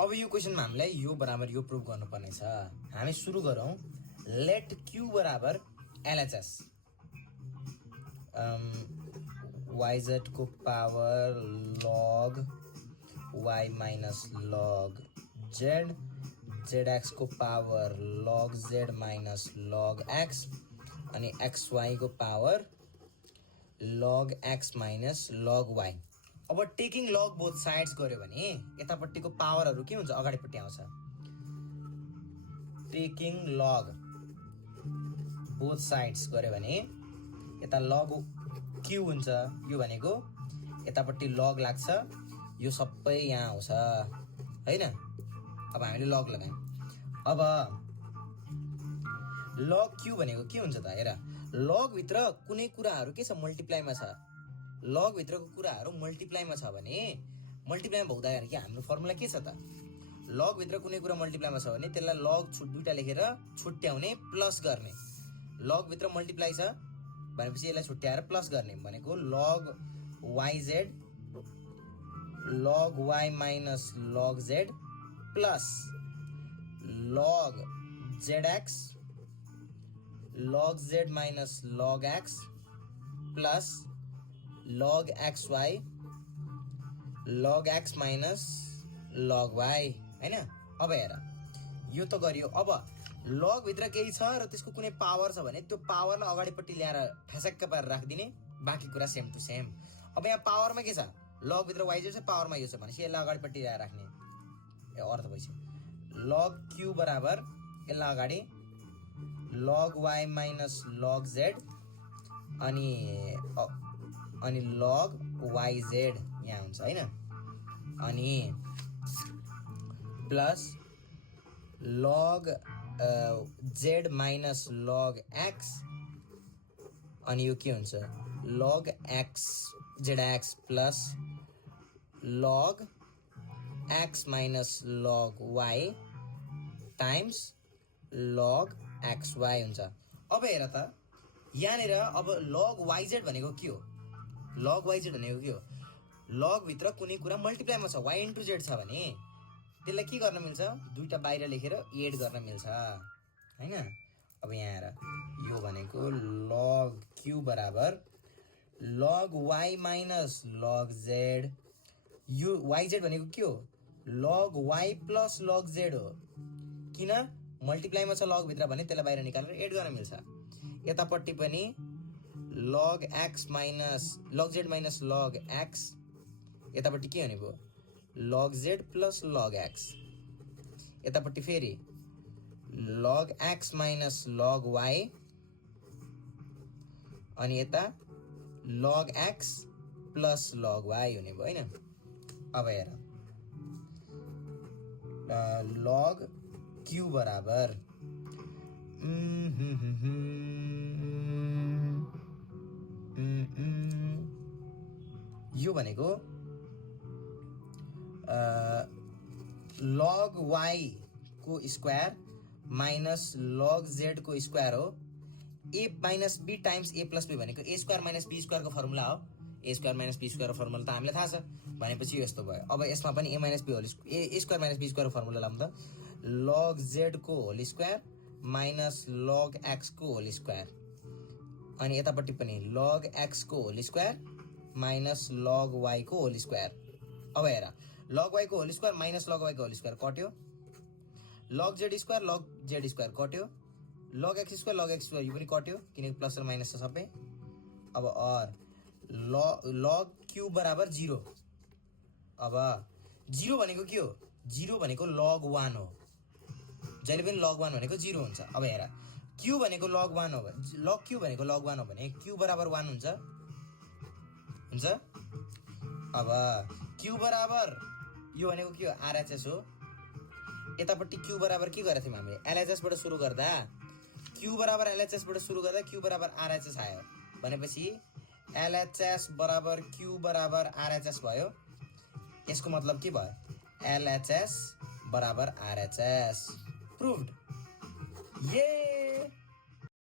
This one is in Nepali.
अब यो क्वेसनमा हामीलाई यो बराबर यो प्रुभ गर्नुपर्ने छ। हामी सुरु गरौँ। लेट क्यू बराबर एलएचएस yz को power log y minus log z, zx को power log z minus log x अनि xy को power log x minus log y। अब टेकिङ लग बोथ साइड्स गर्यो भने यतापट्टिको पावरहरू के हुन्छ, अगाडिपट्टि आउँछ। टेकिङ लग बोथ साइड्स गर्यो भने यता लग क्यू हुन्छ, यो भनेको यतापट्टि लग लाग्छ, यो सबै यहाँ आउँछ हैन। अब हामीले लग लगायौँ। अब लग क्यू भनेको के हुन्छ त, हेर लग भित्र कुनै कुराहरू के छ, मल्टिप्लाईमा छ। लग भित्रको कुराहरू मल्टिप्लाईमा छ भने मल्टिप्लाईमा हुँदाखेरि के हाम्रो फर्मुला के छ त, लग भित्र कुनै कुरा मल्टिप्लाईमा छ भने त्यसलाई लग दुईटा लेखेर छुट्याउने प्लस गर्ने। लग भित्र मल्टिप्लाई छ भनेपछि यसलाई छुट्याएर प्लस गर्ने भनेको log yz log y minus log z plus log zx log z minus log x plus log xy log x minus log y हैन। अब हेर यो त गरियो। अब लग भित्र केही छ र त्यसको कुनै पावर छ भने त्यो पावरलाई अगाडिपट्टि ल्याएर ठ्यासक्क पारेर राखिदिने, बाँकी कुरा सेम टु सेम। अब यहाँ पावरमा के छ, लग भित्र yz छ, पावरमा यो छ भनेपछि यसलाई अगाडिपट्टि ल्याएर राख्ने अर्थ भइसक्यो। लग क्यू बराबर यसलाई अगाडि log y minus log z अनि log yz यहाँ हुन्छ हैन, अनि plus log z minus log x अनि यो के हुन्छ log x zx plus log x minus log y times log xy हुन्छ। अब हेर त यहाँनिर अब log yz भनेको के हो, log yz भनेको के हो, लग भित्र कुनै कुरा मल्टिप्लाईमा छ, y इन्टु z छ भने त्यसलाई के गर्न मिल्छ, दुईटा बाहिर लेखेर एड गर्न मिल्छ हैन। अब यहाँ हेर यो भनेको log q बराबर log y minus log z, यो yz भनेको के हो, log y plus log z हो। किन मल्टिप्लाईमा छ लग भित्र भने त्यसलाई बाहिर निकालेर एड गर्न मिल्छ। यतापट्टि पनि log x minus log z minus log x, यतापट्टि के हुने भयो log z plus log x, यतापट्टि फेरि log x minus log y अनि यता log x plus log y हुने भयो हैन। अब हेर log q बराबर यो भनेको log y को स्क्वायर माइनस log z को स्क्वायर हो। a minus b times a plus b भनेको a square minus b square को फर्मुला हो। a square minus b square को फर्मुला त हामीलाई थाहा छ भनेपछि यो यस्तो भयो। अब यसमा पनि a minus b whole a square minus b square को फर्मुला लाउँ त log z को whole square minus log x को होल स्क्वायर अनि यतापट्टि पनि log x को whole square minus log y को होल स्क्वायर। अब हेर log y को whole square minus log y को होल स्क्वायर कट्यो, log z स्क्वायर कट्यो, log x स्क्वायर यो पनि कट्यो किनकि प्लस र माइनस छ सबै। अब और log q बराबर 0। अब 0 भनेको के हो, 0 भनेको log 1 हो, जहिले पनि log 1 भनेको 0 हुन्छ। अब हेर q भनेको log 1 हो, log q भनेको log 1 हो भने q बराबर 1 हुन्छ। अब q बराबर यो भनेको के हो, RHS हो। यतापट्टि q बराबर के गरेको थियौँ हामीले, LHS बाट सुरु गर्दा q बराबर LHS बाट सुरु गर्दा q बराबर RHS आयो भनेपछि LHS बराबर q बराबर RHS भयो। यसको मतलब के भयो, LHS बराबर RHS प्रुभड। ये